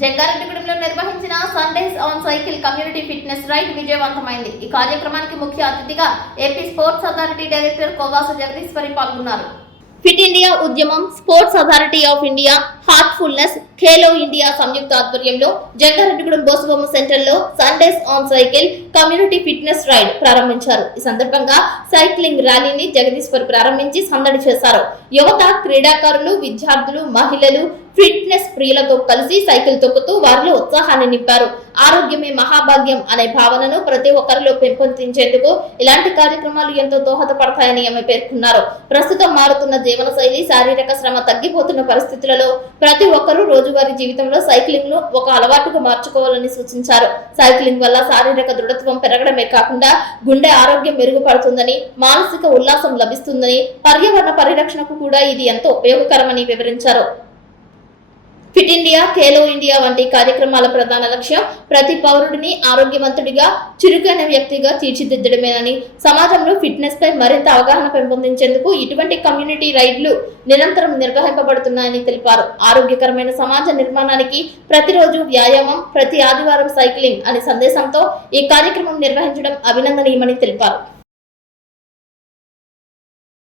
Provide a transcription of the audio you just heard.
జంగారెడ్డిగూడెంలో నిర్వహించిన Sundays on cycle community fitness ride విజయవంతమైంది. ఈ కార్యక్రమానికి ముఖ్య అతిథిగా AP sports authority director Kovasa Jagadeeswari పాల్గొన్నారు. ఫిట్ ఇండియా ఉద్యమం, sports authority of India, heartfulness, Khelo India సంయుక్త ఆధ్వర్యంలో జంగారెడ్డిగూడెం బోసుబొమ్మ సెంటర్ లో Sundays on cycle community fitness ride ప్రారంభించారు. ఈ సందర్భంగా సైక్లింగ్ ర్యాలీని జగదీశ్వర్ ప్రారంభించి సందడి చేశారు. యువత, క్రీడాకారులు, విద్యార్థులు, మహిళలు ఫిట్నెస్ ప్రియులతో కలిసి సైకిల్ తొక్కుతూ వారిలో ఉత్సాహాన్ని నింపారు. ఆరోగ్యమే మహాభాగ్యం అనే భావనను ప్రతి ఒక్కరిలో పెంపొందించేందుకు ఇలాంటి కార్యక్రమాలు ఎంతో దోహదపడతాయని ఆమె పేర్కొన్నారు. ప్రస్తుతం మారుతున్న జీవన శైలి, శారీరక శ్రమ తగ్గిపోతున్న పరిస్థితులలో ప్రతి ఒక్కరూ రోజువారీ జీవితంలో సైక్లింగ్ ను ఒక అలవాటుగా మార్చుకోవాలని సూచించారు. సైక్లింగ్ వల్ల శారీరక దృఢత్వం పెరగడమే కాకుండా గుండె ఆరోగ్యం మెరుగుపడుతుందని, మానసిక ఉల్లాసం లభిస్తుందని, పర్యావరణ పరిరక్షణకు కూడా ఇది ఎంతో ఉపయోగకరమని వివరించారు. ఫిట్ ఇండియా, ఖేలో ఇండియా వంటి కార్యక్రమాల ప్రధాన లక్ష్యం ప్రతి పౌరుడిని ఆరోగ్యవంతుడిగా, చురుకైన వ్యక్తిగా తీర్చిదిద్దడమేనని, సమాజంలో ఫిట్నెస్ పై మరింత అవగాహన పెంపొందించేందుకు ఇటువంటి కమ్యూనిటీ రైడ్లు నిరంతరం నిర్వహింపబడుతున్నాయని తెలిపారు. ఆరోగ్యకరమైన సమాజ నిర్మాణానికి ప్రతిరోజు వ్యాయామం, ప్రతి ఆదివారం సైక్లింగ్ అనే సందేశంతో ఈ కార్యక్రమం నిర్వహించడం అభినందనీయమని తెలిపారు.